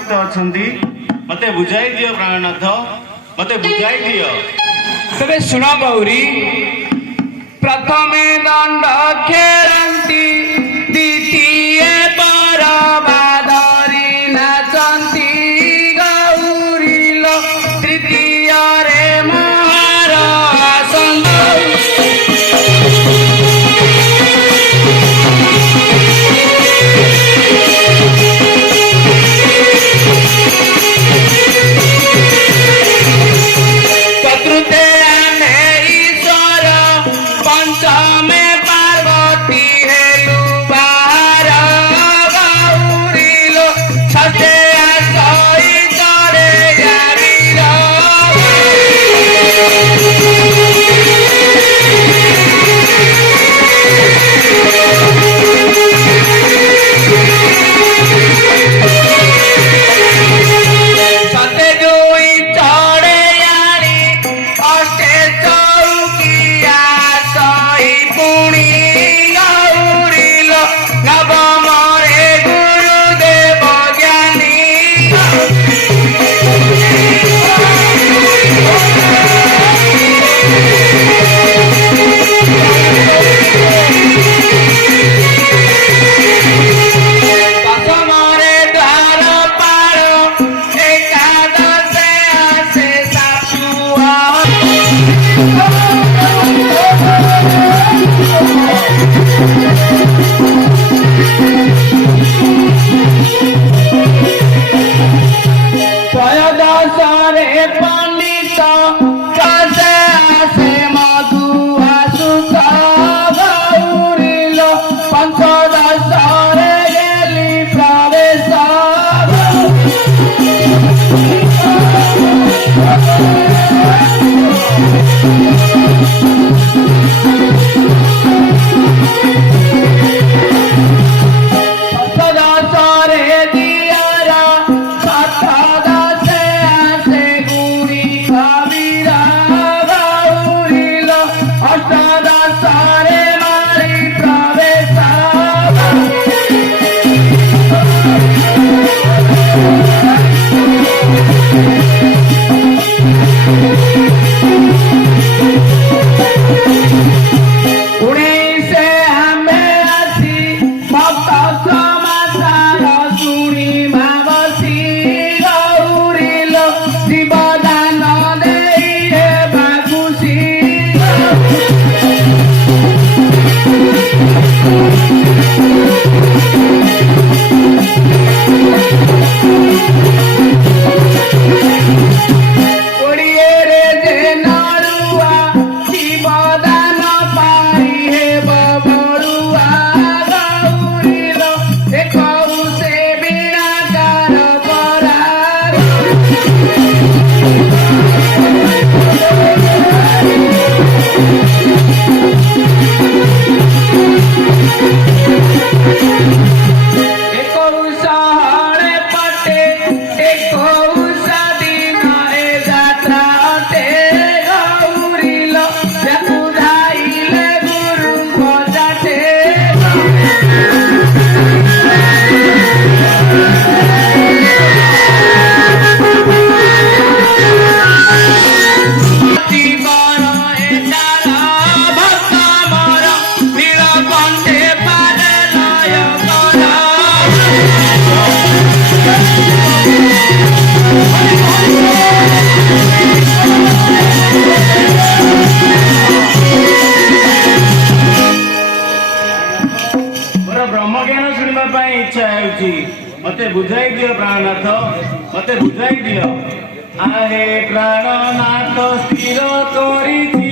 ଭକ୍ତ ଅଛନ୍ତି, ମତେ ବୁଝାଇ ଦିଅ ପ୍ରାଣନାଥ, ମତେ ବୁଝାଇ ଦିଅ। ତେବେ ଶୁଣ ଗୌରୀ, ପ୍ରଥମେ ଦଣ୍ଡ ଖେଳନ୍ତି, ଦ୍ୱିତୀୟ ପରବାଦରି ନାଚନ୍ତି ଗୌରୀ ଲୋ, ତୃତୀୟରେ ମହାର ଆସନ୍ତି। चतुर्थे आने ईश्वर, पंचमे पार्वती हेलु बाहर गौरी लो, छठे आसई चढ़े यारीर। सते दुई चढ़े यारी, अष्टे चौकिया सही पुणी गौरी लो, नवमरे गुरुदेव ज्ञानी। दशमरे द्वार पाल, एकादशे आसे सासुआ। त्रयोदशरे पंडित, दशे आसे मधु आसुत गौरी लो, पंचदशरे गेली प्रवेश। सप्तदशरे दियारा, षष्ठदशे आसे गुणी कबीरा गौरी लो, अष्टदशरे मारी प्रवेश। उन्नीसे हमें आसी, भक्त समाचार शुणी भावसी गौरी लो, शिवदान देई हे बागुसी। ओडिए रे जे नरुआ, शिवदान पाई हे बबड़ुआ गौरी लो, देखऊ से बीणाकार पराग। एकोश हरे पटे, एकोश दिन ए जात्रा अटे गौरी लो, याकु धाइले गुरुଙ୍କ जाटे। जीवन एटार भक्त मोर, नीलकण्ठे पारे लय कर। ମୋର ବ୍ରହ୍ମଜ୍ଞାନ ଶୁଣିବା ପାଇଁ ଇଚ୍ଛା ହେଉଛି, ମତେ ବୁଝାଇ ଦିଅ ପ୍ରାଣନାଥ, ମତେ ବୁଝାଇ ଦିଅ। ଆହେ ପ୍ରାଣନାଥ ସ୍ଥିର କରିଛି